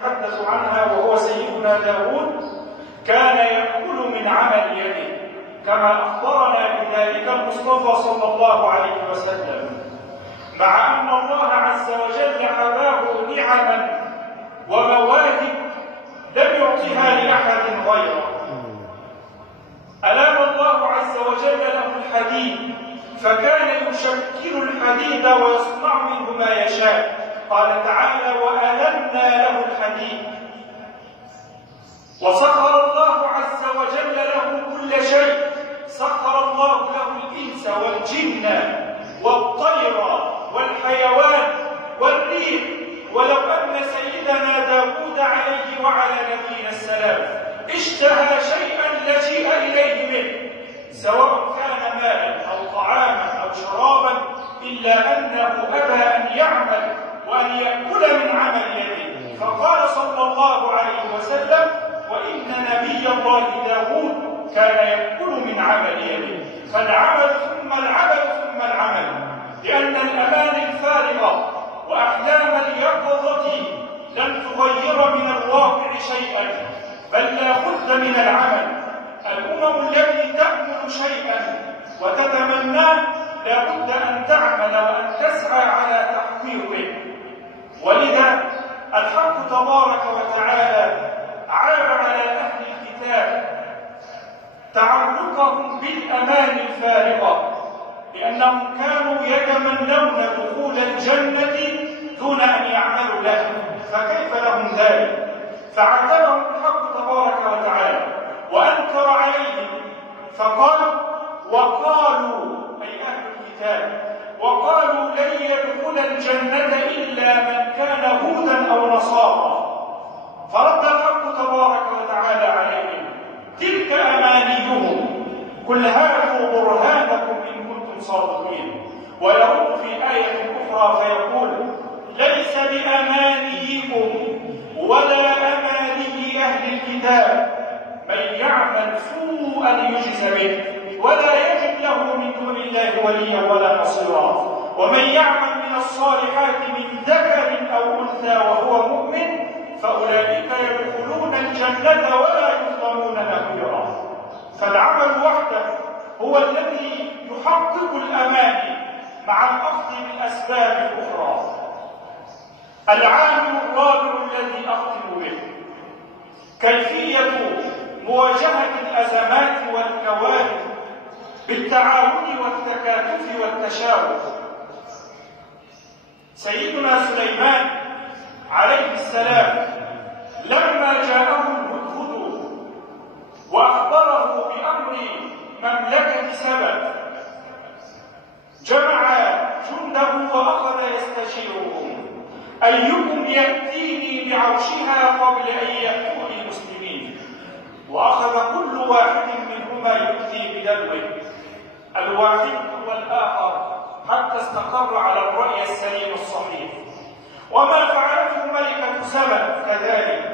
نتحدث عنها وهو سيدنا داود كان يأكل من عمل يده كما أخبرنا بذلك المصطفى صلى الله عليه وسلم، مع أن الله عز وجل حباه نعما ومواهب لم يعطها لأحد غيره. ألام الله عز وجل له الحديد فكان يشكل الحديد ويصنع منه ما يشاء. قال تعالى: وألمنا له الحديد. وسخر الله عز وجل له كل شيء، سخر الله له الإنس والجن والطير والحيوان والريح. ولو أن سيدنا داود عليه وعلى نبينا السلام اشتهى شيئا لجيء إليه منه، سواء كان مالا أو طعاما أو شرابا، إلا أنه أبى أن يعمل وأن يأكل من عمل يده. فقال صلى الله عليه وسلم: وإن نبي الله داود كان يأكل من عمل يده. فالعمل ثم العمل ثم العمل، لأن الأمان الفارغة وأحلام اليقظة لن تغير من الواقع شيئا، بل لا بد من العمل. الأمم التي تأمل شيئا وتتمناه لا بد أن تعمل وأن تسعى على تحقيقه. ولذا الحق تبارك وتعالى عاب على أهل الكتاب تعلقهم بالأمان الفارغة، لأنهم كانوا يتمنون دخول الجنة دون أن يعملوا لها، فكيف لهم ذلك؟ فعاتبهم الحق تبارك وتعالى وأنكر عليهم فقال: وقالوا، أي أهل الكتاب، وقالوا لن يدخل الجنة إلا من كان هودا أو نصارى. فرد الحق تبارك وتعالى عليهم: تلك أمانيهم، قل هاتوا برهانكم إن كنتم صادقين. ويرد في آية أخرى فيقول: ليس بأمانيكم ولا أماني أهل الكتاب، من يعمل سوءا يجز به ولا يجد له من دون الله وليا ولا نصيرا، ومن يعمل من الصالحات من ذكر أو أنثى وهو مؤمن فأولئك يدخلون الجنة ولا يظلمون نقيرا. فالعمل وحده هو الذي يحقق الأمان مع الأخذ بالأسباب الأخرى. العامل الرابع الذي أختم به كيفية مواجهة الأزمات والكوارث بالتعاون والتكاتف والتشاور. سيدنا سليمان عليه السلام لما جاءه الهدهد وأخبره بأمر مملكة سبأ جمع جنده وأخذ يستشيرهم: أيكم يأتيني بعرشها قبل أن يأتوني مسلمين؟ وأخذ كل واحد منهما يؤتي بدلوه، الواحد والآخر، حتى استقر على الرأي السليم الصحيح. وما فعلته ملكة سبأ كذلك،